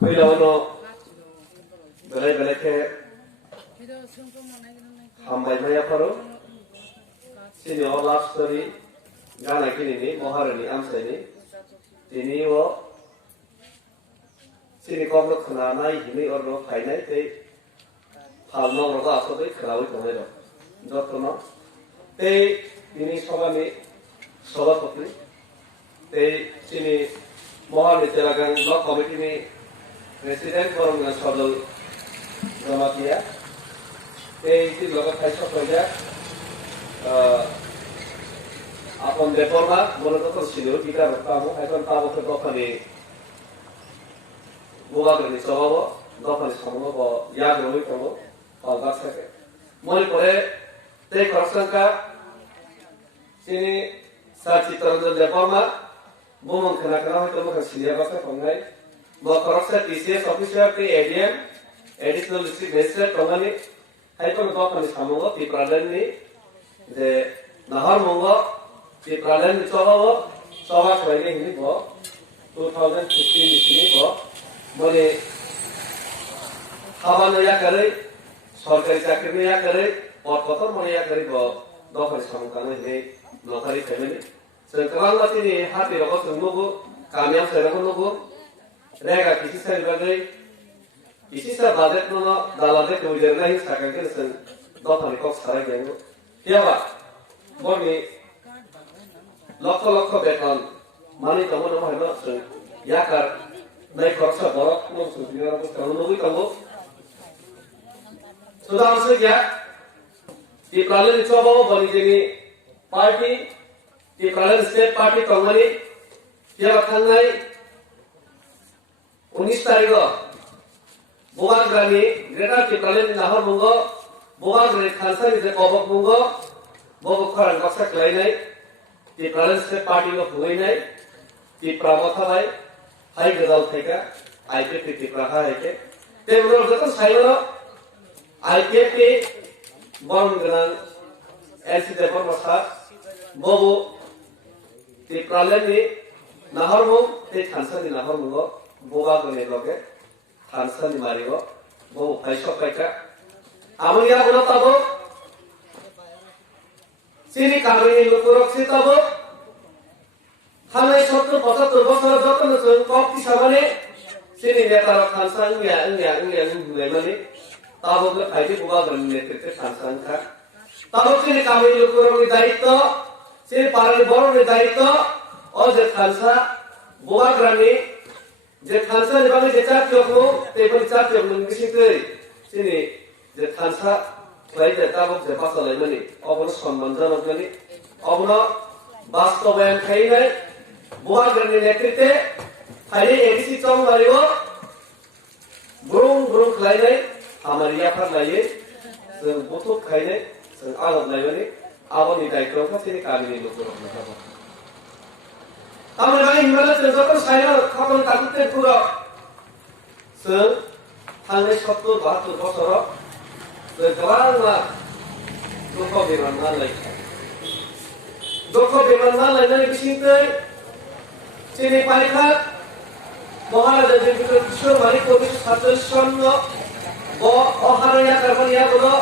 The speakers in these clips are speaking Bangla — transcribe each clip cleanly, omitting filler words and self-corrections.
फैलावनो बेलाय बेलायखे हामबाय मायाफोरो सिनियाव लाभ स्टोरी गानाय खिनिनि महारानी आमसायनि दिनै वो सिनि कमलो खोनानाय हिनै अरनो फायनाय ते फालनो रगा आसोदै खोनाबै दंनाय दं जतनो ते दिनै सभानि सभापति ते सिनि महारानी तेलागां ब्लक कमिटिनि प्रेसिडेंट बरंगा सदल जमातिया ते इति लोग खाइसो फैजा आपन देपरमा मनोरथ सिनु टिका रक्तामो आइकन ताबो दफानि गोवागनि सभाबो दफानि समबो याद रहि तंगो पालगासके मनि परे ते करसंका सिनि साची तरंजन देपरमा बुमन खना खना होतो मख सिनिया बासा पंगाय म करसा टीसीएस ऑफिसर के एडीएम एडिशनल डिस्ट्रिक्ट मजिस्ट्रेट तंगानि आइकन दफानि समबो तिप्रालनि जे नाहर मंगो तिप्रालन सभाबो सभा खैले हिनि भो 2015 नि भो मने खाबानो या करे सरकारी चाकरी या करे और कतर मने या करे भो दफानि समकानो हिनि नौकरी फैमिली संक्रांति नि हाति रको संगो कामयाब सेरको नको रेगा किसी से बगै किसी से बजट नो दालादे तो जरना ही साकन के सन दफानि को सारा गेंगो केवा मने लक्ष लक्ष बेतन मानि तमो नमो हेनो जों याकार नै खरसा बरक नो सुबिरा को तमो नगै तमो सुदांशु या कि प्रालन चबाव बनि जेनि पार्टी कि प्रालन स्टेट पार्टी तंगनि या थांनाय 19 तारिख बोगाग्रानि ग्रेटर कि प्रालन नाहर मुंगो बोगाग्रे खानसानि जे कबक मुंगो बबो खरान बक्सा खलायनाय कि प्रालन स्टेट पार्टी को हुईनाय कि प्रामथाय हाय गदाल थायका आईपीपी कि प्राहा हैके ते उनो जतन साइनो आईपीपी बन गनान एलसी देपर मसा बबो कि प्रालनि नाहरमु ते खानसानि नाहरमुगो बोगा गने लगे खानसानि मारिगो बबो फाइसो फाइका आमनिया उनो ताबो सिनि कामिनि लुकुरक्षिताबो थांनाय 70-75 बছर जतन जों कपि सामाने सिनि नेतार खानसां बुंनाय माने ताबो फाइदे बुगाग्रानि नेतृत्व खानसांखा ताबो सिनि कामिनि लुकुरनि दायित्व सिनि पारानि बरनि दायित्व अजे खानसा बुगाग्रानि जे खानसानि बागै जे चार्टियखौ तेबो चार्टियख मोनगिसिकै सिनि जे खानसा लाइक ताबो जे पासालाय माने अबनो सम्मान जानगनि अबनो वास्तवयान खाइनाय बुगाग्रानि नेतृत्व फाइले एडिसि चंग मारियो बुरुं खलायनाय हामारियाफोर लायो जों बथुक खायनाय जों आलब लायनाय आबनि दायित्व खाथिनि कामिनि लुकुरनि थाबो आमरे बाय हिमालय जों जतन साइनो खाबन ताकुते पुरो जों थांनाय 70-72 बছर गोबां दुख बेमार लायनानै बिसिंखै सिनि पारिखा महाराजा जोंखौ बिसोर मानि कबि सातसन ब अहारया करमानिया बोलो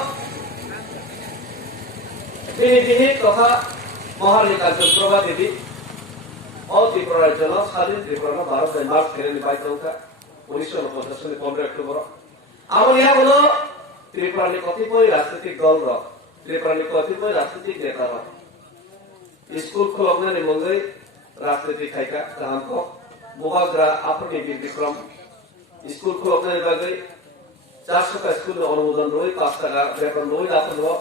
दिनै तथा महारानी काजलप्रभा देवी अ त्रिपुरा राज्यनो स्वाधीन त्रिपुरा भारत मार्च खेलनि बायदोंखा 1949 नि 15 अक्टोबर आमनिया बोलो त्रिपुरानि कतिपय राजनीतिक दल र त्रिपुरानि कतिपय राजनीतिक नेता र स्कुल खुलाउनानै मंगै राजनीतिक खायका गाहामखौ बुगाग्रा आफादनि बिरबिक्रम स्कुल खुलाउनानै बागै 400 का स्कुल अनुमोदन रही 5 टाका बेतन रही लाफन रो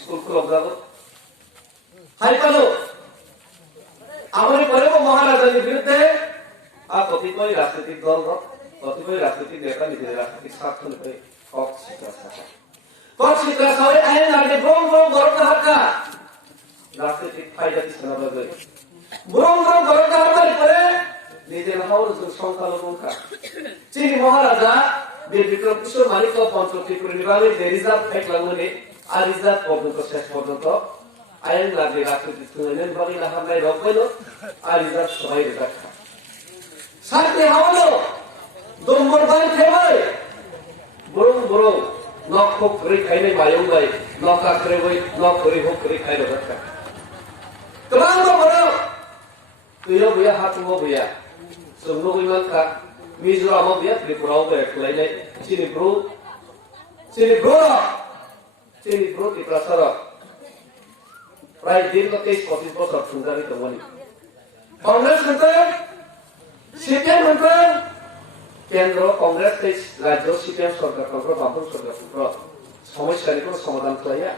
स्कुल खुलाउग्राबो हायपालो आमनि परेबो महाराजानि बिरुद्धे आ कतिपय राजनीतिक दल र कतिपय राजनीतिक नेता निजे राजनीतिक स्वार्थनिफ्राय कक्षित्रा सावै आयन लागे ब्रम गरका हरका राजनीतिक फायदा किसना बागै ब्रम गरका हरका परे निजे नहाव जों संखालो बुंखा चिनि महाराजा बिरबिक्रम किशोर मानिक पञ्चवटी पुरनिबागै जे रिजार्भ फाइट लांनानै आ रिजार्भ पर्यन्त शेष पर्यन्त आयन लागे राजनीतिक थुंनायनि बागै लाहारनाय रखैनो आ रिजार्भ सबाय रिजार्भ साथे हावलो दम নম্বর বাই খেবাই বরং নখ হোক করে খাইলে মায়ং গাই নখ আখরে বই নখ করে হোক করে খাইলে বাচ্চা কেমন বড় তুইও বইয়া হাতুও বইয়া जोंनो गइमानखा मिजोरामाव बिया त्रिपुराव बेखलायनाय चिनिब्रु टिप्रासार प्राय दीर्घ 23-25 বছর खुंगारि दंमोन कांग्रेस होनगोन सीपीएम होनगोन केंद्र कांग्रेस राज्य सीपीएम सरकार होनगोन बामफ्रोम सरकार समस्यानि कोनो समाधान खालाया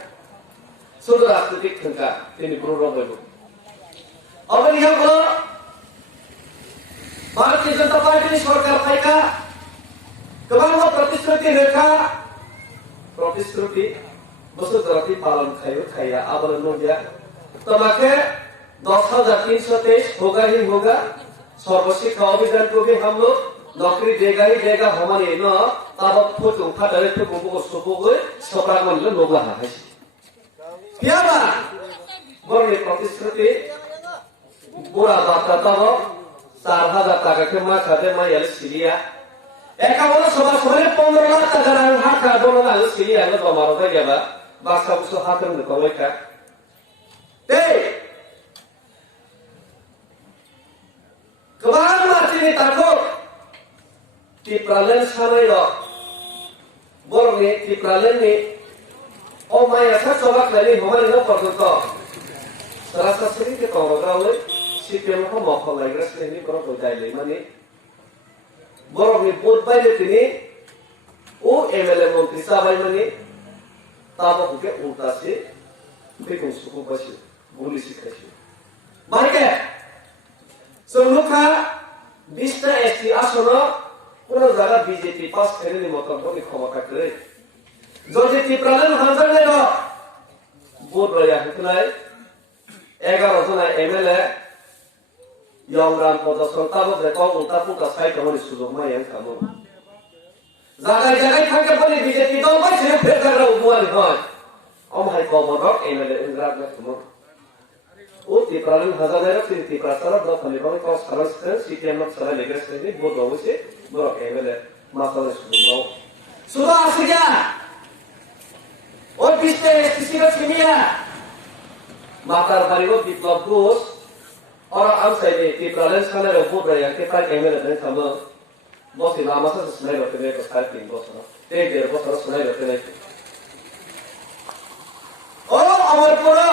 शुद्ध राजनीतिक होनगा त्रिपुरा रबयबो अबनि हागो भारतीय जनता पार्टी सरकार फायका गोबां प्रतिश्रुति रेखा प्रतिश्रुति बोसोरथि पालन खाया आबर नदिया तमाके 10,323 होगा ही होगा सर्वशिक्षा अभियान को भी हम लोग नौकरी देगा ही देगा हमारे न तब फोटो फाटरे फोटो को सोपोगे सपरा मन लो लोगा है क्या बात बोले प्रतिश्रुति बुरा बात तब 4,000 টাকা কে মা খাতে মা এল সিরিয়া একাবন সভা সভায় 15 লাখ টাকা রাং হাকা বলো না সিরিয়া না তোমার হয়ে গেবা বাসা বুসো হাতের নে কমাইকা তে কবার মাটিনি তাকো টিপ্রালেন সানাই র বরনে টিপ্রালেন নি ও মায়া সা সভা খালি হমাই না পর্যন্ত সরাসরি কে কমরাও सीपीएम को मौका लाइग्रेस नहीं करो तो जाइले माने बरफनि बोट बाइले तिनी ओ एमएलए मंत्री साबाय माने ताबो के उल्टा से फेकुं सुकु बसि गुली सिखाइसि माने सोलुखा 20 टा एसटी आसन पुरो जागा बीजेपी पास खेलनि मतलब पनि खबर काटले जति टिप्रालन हाजर नै र बोट रया हकलाय 11 जना एमएलए यंगराम पदसन ताबो देखो उल्टा पुल्टा साइड हमनि सुजोग मा यां खामो जागाय जागाय थांगे पनि बीजेपी दल बाय से फेर र उमुआनि गय अमहाय कबरक एमएलए इंद्राग नखमो ओ तिप्रालन हजारेर तिप्रासर द फलिबाय को सरस सीपीएम न सरा लेग्रेस ने बो दवसे बरक एमएलए मासाले सुजोग सुदा आसिया ओ बिस्ते सिसिरो सिमिया मातार बारिगो विप्लव घोष और हम साइडे टिप्रालेन साने रो बोट रया के पार एमएलए ने खम बस लामा से सुनाई रहते ने को साइड तीन बस ते देर बस सुनाई रहते ने और अमर पुरा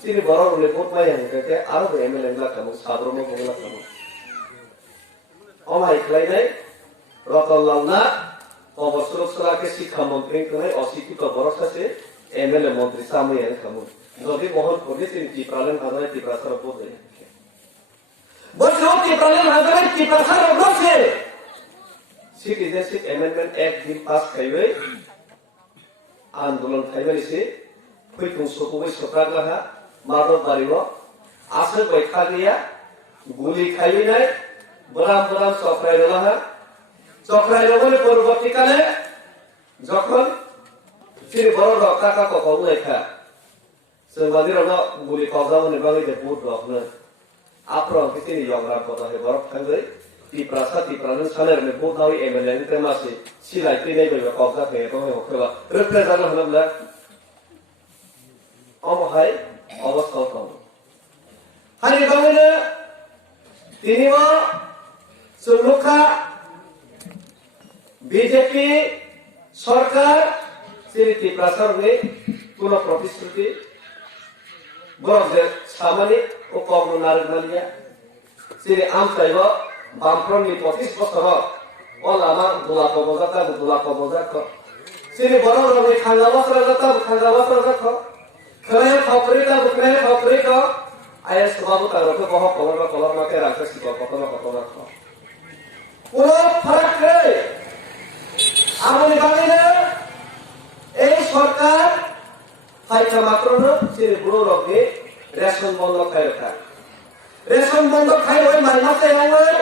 सिनी बरो ले बोट मा यां के आरो एमएलए ला खम साबरो म कोला खम अमाय खलाइनाय रतन लालना अवसर सला के शिक्षा मंत्री को अशिक्षित भरोसा से एमएलए मंत्री सामने यां खम যদি মোহন করে তিনি টিপ্রালেন হাজারে টিপ্রাসার বলে বলছো টিপ্রালেন হাজারে টিপ্রাসার বলছে citizenship amendment act bill pass খাইবে আন্দোলন খাইবেছে ফৈকুং সকুबै সপ্রাগলাহা মাদক বাড়িব আসে বৈখা গিয়া গুলি খাইনাই বরাম বরাম চক্রাই রবলে পরবর্তীকালে যখন তিনি বড় কাকা কখন লেখা Sebagi rono guli kauza mone bangi de put rohna. Apro kiti ni yongra kota he borok thangai. Tipralan saner me put nawi emelen temasi. Silai tine be kauza he to he okwa. Represent hanamla. Om hai awas kau kau. Hari bangi na tini wa sulukha BJP सरकार श्री तिप्रासर ने पुनः प्रतिश्रुति बरफजे सामानि उपग्रह नारगनालिया श्री आम साइब बामफ्रमनि 25 बছर अलामा दुलाको बजाक श्री बरफनि खांगावा सरजाक खरे खपरे को आया सबाबु तारको बह कलर माके राक्षसी को कतन पुरो फरक रे আমনি বাঙালিরা এই সরকার ফাইটা মাত্র না সেই বুড়ো রগে রেশন বন্ধ খাই রাখা রেশন বন্ধ খাই ওই মাইনাসে আইওই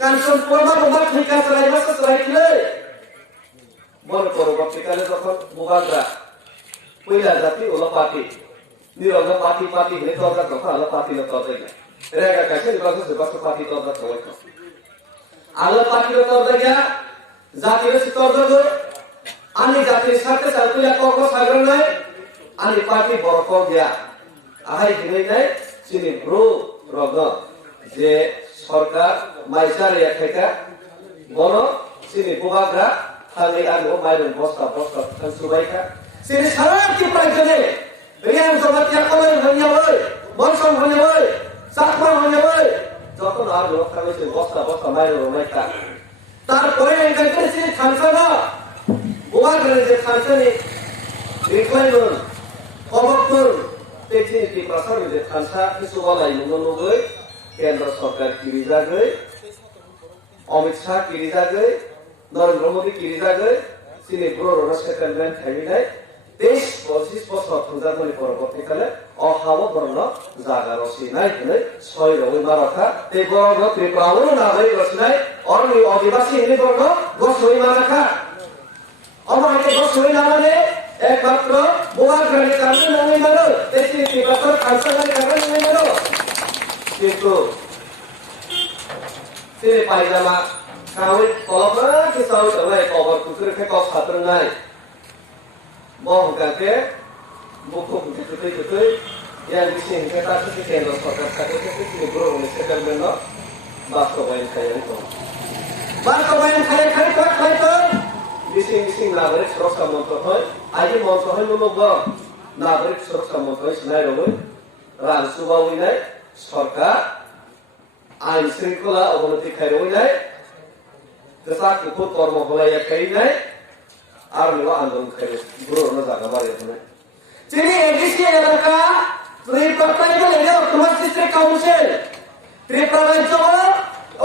কাঞ্চন পরমা বন্ধ ঠিকা চলাই মাসে চলাইছিলে মনে পরবর্তীকালে যখন মুবাদরা পয়লা জাতি ওলা পার্টি নিরঙ্গ পার্টি হলে তরকা কথা হলো পার্টি না তরকাই রেগা কাছে নিবাস পার্টি তরকা চলাই আলো পার্টির তরদাগিয়া জাতির তরদাগ আনি জাতির সাথে সালতুয়া কক সাগর নাই আনি পার্টি বড় কর দিয়া আহাই দিনে নাই চিনি ব্রো রগ যে সরকার মাইসার এখাইকা বড় চিনি বুগাগ্রা থালে আলো মাইরন বস্তা বস্তা সুবাইকা চিনি সারা কি প্রাইজনে রিয়ান জমাতিয়া কলেন হইয়াবই মনসম হইয়াবই সাকমা হইয়াবই যত আর লোক থাকছে বস্তা বস্তা মাইরন মাইকা তারপরে এখানে চিনি খানসা না বুগাগ্রা যে খানসানি রিক্লাইন খবর টেকনিক প্রসার যে খানসা কিছু বলাই নুনগৈ কেন্দ্র সরকার কিরি যাগৈ অমিত শাহ কিরি যাগৈ নরেন্দ্র মোদী কিরি যাগৈ চিনি ব্রোর সেটেলমেন্ট থাকি 23-25 বছর থুজামনি পরবর্তীকালে অহাব বর্ণ জাগা রসিনাই হলে 6 রবি মারাখা এই বর্ণ ত্রিপুরাও নাগরিক রসিনাই অরনি আদিবাসী হিনি বর্ণ গসই মারাখা অমাকে গসই নামানে একমাত্র বুগাগ্রানি কারণে নয় মানো তেসি বছর খানসাগানি কারণে নয় মানো কিন্তু সে পায়জামা কাউই কলবরা কি সাউ তলাই কবর কুকুরকে কপ সাতরঙ্গাই মহকাকে বুকু কুকুরকে কুকুর yang bising kita itu kendor sokak satu itu libro ini sekarang no baskobain kaya itu baskobain kaya itu bising nagrik suraksa montohoy aja montohoy nunggu nagrik suraksa montohoy senai roboy ransuba winai সরকার আইন শৃঙ্খলা অবনতি খাই রইলাই তেসা কুকুর কর্ম হলাইয়া খাই নাই আর নিবা আন্দোলন খাই গুরুর জায়গা বাড়ি ওখানে চিনি এডিসি এলাকা Tripura tribal area autonomous district council Tripura রাজ্য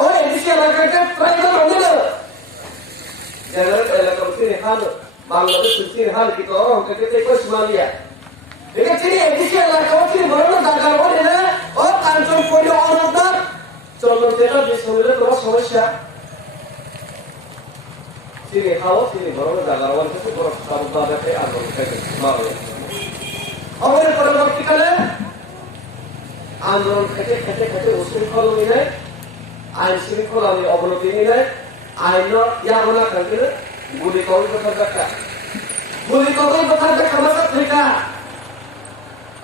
ও এডিসি এলাকাকে ট্রাইবাল হল জেনারেল এলাকা চিনি হাল বাংলাদেশ চিনি হাল কি তো অঙ্কে তে কোস মালিয়া দেখে চিনি এডিসি এলাকা চিনি বড় জায়গা বলে না ও কাঞ্চন পড়ে অনদার চলন যেটা বিশ্বমিলে কোনো সমস্যা চিনি খাও চিনি বড় জায়গা বলতে বড় সাবধানতে আন্দোলন খাইতে মারো আমাদের পরবর্তীকালে আন্দোলন খেতে খেতে খেতে উশৃঙ্খল হয়ে আইন শৃঙ্খলা অবনতি নিয়ে আইন ইয়াবনা খাইতে গুলি কল কথা দেখা গুলি কল কথা দেখা মাসা থেকে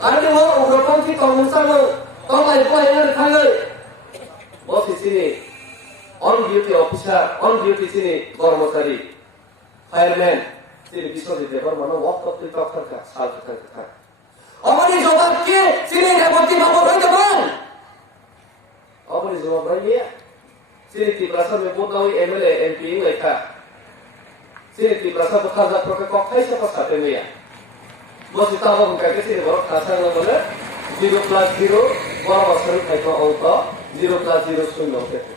আর ও উগ্রপন্থী কর্মচারী তলাই পয়নের খালে বসি চিনি on duty officer on duty চিনি কর্মচারী ফায়ারম্যান চিনি বিশ্বজিৎ দেবর মানে ওয়াক্ত তখনকা সাল তখনকা অবনি জবাব কি চিনি রেবতী বাবু হয়ে যাবেন অবনি জবাব রাইয়া চিনি ত্রিপুরা মে বোধহয় এমএলএ এমপি লেখা চিনি ত্রিপুরা বখাজা প্রকে কখাই সব সাথে মেয়া বসি তাবো কাকে চিনি বড় খাসা বলে 0+0 বড় বছর খাইতো অঙ্ক 0+0 শূন্য থেকে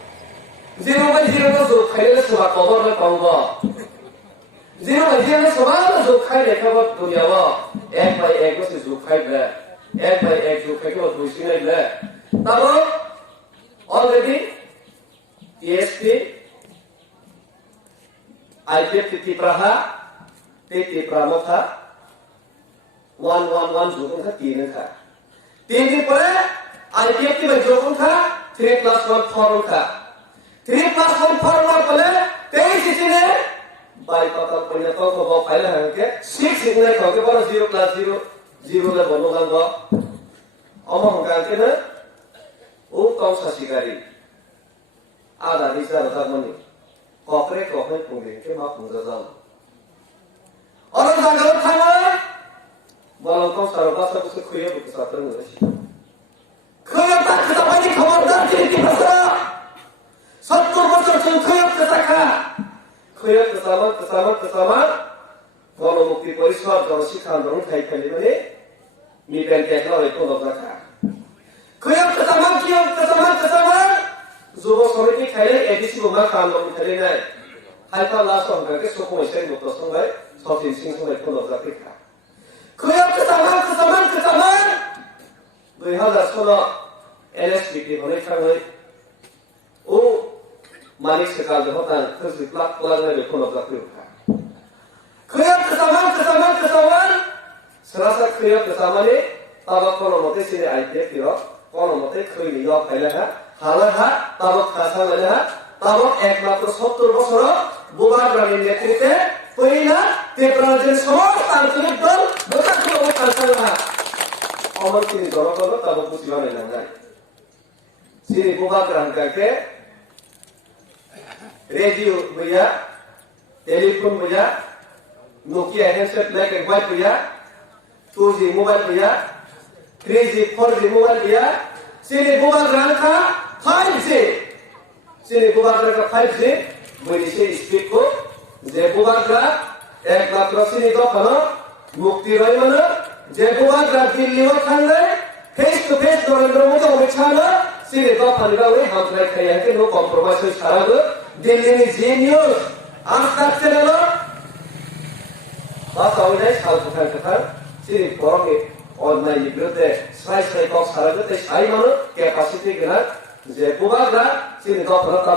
0/0 তো যোগ খাইলে সবা কবর না কঙ্গ 0/0 সবা যোগ খাইলে খবর দুনিয়াও 1/1 তো যোগ খাইলে 1/1 যোগ খাইলে বুঝি নাইলে তারপর already ESP IPF Tripura Tripura 111 যোগ খা 3 খা 3 পরে IPF কি যোগ খা 3+1 4 খা 3+1 4 বলে 23 দিনে বাই কথা কইলে তো কব ফাইল হাকে 6 দিনে কবে বড় 0+0 0 লে বলো গাঙ্গ অমন গাঙ্কে না ও কৌশা শিকারী আদা বিচার থাকমনি কপরে কপরে পুঙ্গে কে মা পুঙ্গা যাও অরন জাগাও থামা বলো কৌশার বাসা বসে খুইয়ে বুকে সাতর নছি খুইয়ে তা কথা পানি খবরদার কি ভাষা 70 বছর চল খুইয়ে কথা খুইয়ে কেসামা গণমুক্তি পরিষদ গণশিক্ষা আন্দোলন খাইখালি মানে মিপেন টেকলা ওই কোন রাখা খুইয়ে কেসামা যুব সমিতি খাইলে এডিসি বোমা আন্দোলন খাইলে নাই খাইফা লাস্ট অঙ্কাকে সকল সেন গত সঙ্গে সচিন সিং সঙ্গে কোন রাখা খুইয়ে কেসামা 2016 এনএসপিটি হলে খাই ও মানিক সেকাল হতান খুশি প্লাক প্লাগনে বেকন রাখা খুইয়ে কেসামা সরাসরি খুইয়ে কেসামানি তাবা কোন মতে সিনে আইতে কিরো কোন মতে খুইলি ইয়া খাইলে হা হালা হা তাবা খাসা গলে হা তাও একমাত্র 70 বছর বুবাগ্রামের নেতৃত্বে পয়লা ত্রিপুরার সমস্ত আঞ্চলিক দল বোঝাচ্ছিল অবস্থান আমার তিনি জনগণ তাও বুঝিবানে না যায় তিনি বুবাগ্রামকে रेडियो भैया टेलीफोन भैया Nokia handset black and white भैया 2G मोबाइल भैया 3G 4G मोबाइल भैया सिने बुबाग्राम का 5G सिने बुबाग्राम का 5G वही से स्पीड को जे बुबाग्राम एक मात्र सिने तो कनो मुक्ति रही मनो जे बुबाग्राम दिल्ली में खाने face to face Narendra Modi Amit Shah ना सिने तो खाने वही हम ट्राई किया है नो कॉम्प्रोमाइज सारा दिल्ली में जी न्यूज आज तक चैनल बस अवधि साल कथा सिरी बरंगे और नाई विरुद्ध साई साई को सारा गते साई मानो कैपेसिटी गना जे बुबाग्रा सिरी तो फरक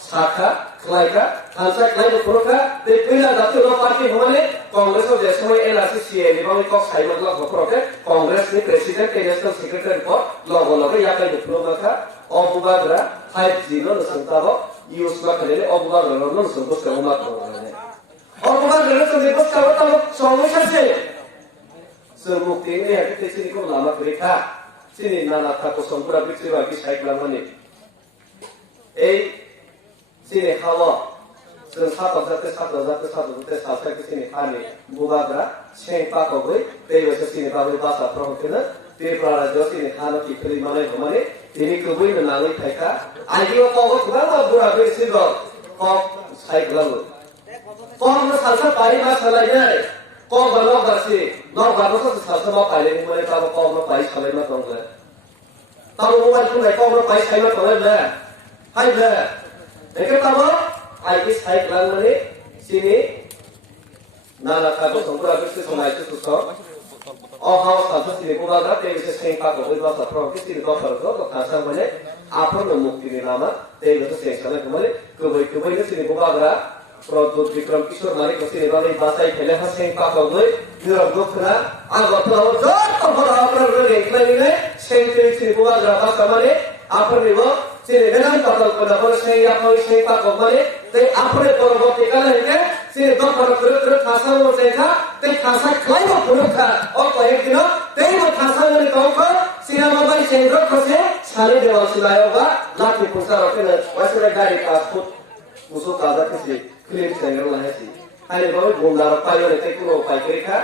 शाखा खलाइका हांसा खलाइ फरका ते पहिला जातीय पार्टी हमने कांग्रेस और जैसे में एलआरसी सीएल बांग को साई मतलब फरके कांग्रेस ने प्रेसिडेंट के नेशनल सेक्रेटरी को लोगो लोगे या कई डिप्लोमा का और बुबाग्रा 5G नो संताव यूज में खले और बुबाग्रा नो संतोष का मत होने और बुबाग्रा नो संतोष का तो समस्या से मुक्ति ने है कि सिनी को लामा रेखा सिनी नाना था को संपूर्ण विकसित की साइकिल माने ए सिनी खावा जों सातजाते सासा के सिनी खाने बुबाग्रा सें पाको गई ते वसे सिनी बाबु बासा प्रहकेना ते प्रारा जो सिनी खाना की फिल्म माने हमने तिनी को भी नाले थाका आइडियो को खुदा बुरा बेसिग को साइकिल कौन सासा पारी मा सलाइने को बनो बसी न बाबू को सासा मा पाले मने तब को न पाई सलाइ मा तंगले तब मोबाइल को को न पाई सलाइ मा तंगले हाय ले एके तब आई की साइकिल मने सिनी नाना का तो संपूर्ण विकसित समाज से तो और हाउ सासा सिनी को बागा ते से सें का को बासा प्रॉ के सिनी को फरक तो खासा मने आपन मुक्ति ने नाम ते तो से सने मने को ने सिनी को बागा प्रदूत विक्रम किशोर माने को सिनी बाले बासाई खेले हा सें का को गई निरब गोखना आगो तो जो तो बड़ा पर रे ने सें के सिनी को बागा बासा माने आपन वो सिनी वेदांत पतल को ना बोले सें या कोई सें का को माने ते आपरे परवर्ती काल है सिनी तो पर खासा वो से था ते खासा खलाई वो पुरखा और कहे कि ते वो खासा ने को सिना मोबाइल सेंटर खसे साले देवाल सिलायोगा लाठी पुसा रखे न वैसे गाड़ी का फुट मुसो कादा किसी क्लिप सेंगर लाहे सी आइले बाबू गुंडार पायो रे ते कुनो पाइ करिखा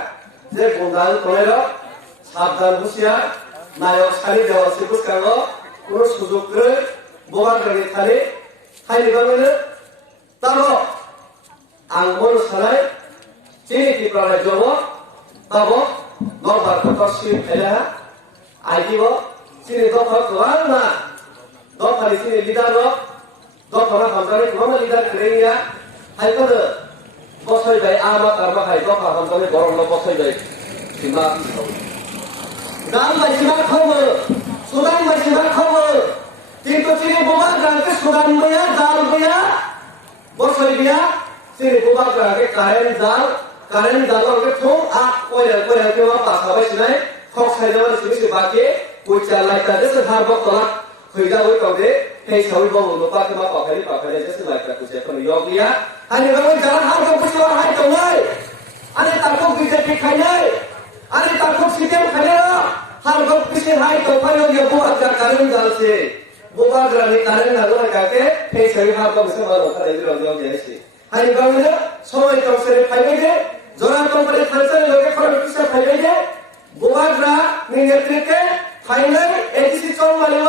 जे गुंडाल कोनेरो साबधान बुसिया नायो साले देवाल सिकुस कागो कुनो सुजुग करे बोगा करे थाले आइले बाबू ने तारो आंगमोन सालाय चेनि की प्राय जबो ताबो नरबार कटसि फेला आइदिबो सिनि दफा गोबांना दफानि सिनि लिडार दफाना हमजाने गोबां लिडार क्रेनिया हायखोनो बसयबाय आमा कारमा हाय दफा हमजाने गरमनो बसयबाय सिमा गाम बायसिमा खावो सुदान बायसिमा खावो किन्तु सिनि बुबा गांके सुदान बया जाल बया बसयबिया सिनि बुबा गांके कारेन्ट जाल के थो आ कोयल के वा पासाबाय सिनाय खौ साइदाव सिनि बाके कोइचा लाइटा जैसे हार बकला खैजा वई कौदे हे सबै बमु नो पाके मा पाखाले जैसे लाइटा कुछ अपन योगिया अनि गय जरा हार को पुछवा हाय तोय अनि ताको बीजेपी खाइले अनि ताको सीएम खाइले हार को पिसे हाय तो पायो यो बुआ का कारण जाल से बुआ ग्रानी कारण नगो काके हे सबै हार को पुछवा नो करे रो योगिया से अनि गय समय तो से खाइले जे जरा तो परे खर्च लोके खर पिसे खाइले जे बुआ ग्रा नि नेतृत्व फाइनल एटीसी चौं वाले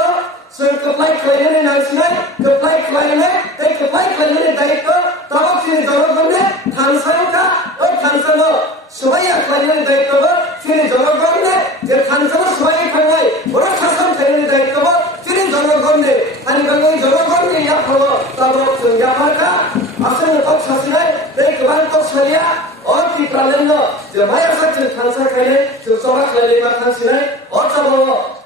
सुन कप्लाई खाइले नासिनाय कप्लाई खाइले ते कप्लाई खाइले दायित्व तब सिनि जनगणने थानसायका ओ थानसानो सबाया खाइले दायित्व सिनि जनगणने जे थानसानो सबाया खाइले बडा शासन खाइले दायित्व सिनि जनगणने अनि गंगै जनगणने या फलो तब संज्ञामाका आसन तब शासनाय ते गोबां तब सलिया और तिप्रालेनो जे माया साथि थानसा खाइले जो सरा खाइले मा थानसिनाय और तब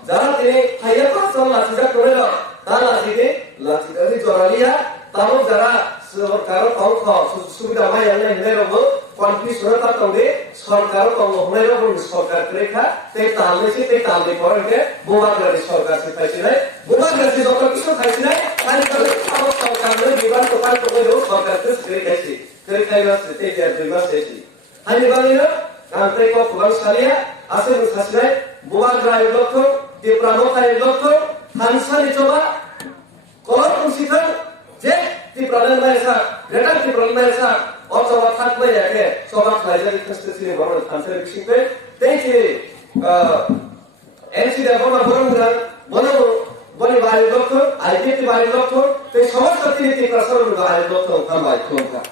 जरा तेरे हाया तो चल लाचिदा करेलो ता लाचिदे लाचिदा जरालिया ताबो जरा सरकार पाउ सुविधा माया नै हेरेरो कन्फ्यूज होना था तंगे सरकार को हमने लोग सरकार करेगा ते तालने पर के बुआ ग्रासी सरकार से पैसे नहीं बुआ ग्रासी डॉक्टर किसको पैसे नहीं खाली कर अब सरकार ने विभाग तो काल तो जो सरकार के करे खाएगा से ते दुई से हानि बानी ना कांटे को फुलान सालिया आसे मुसासिनाय बुआ ग्रासी डॉक्टर ते प्राणोताय डॉक्टर हांसानि चोबा कलर कुंसिथां जे ती प्राणन मायसा रेटाल ती प्राणन मायसा अथवा थाक में जाके सभा खाइजारी खस्तेसिनि भवन खानसे बिसिंपे तेची एनसी देवना भवन बनाबो बनि बारि डॉक्टर आईटीटी बारि डॉक्टर ते समस्त तीन प्रसन्न बारि डॉक्टर खाबाय खोंका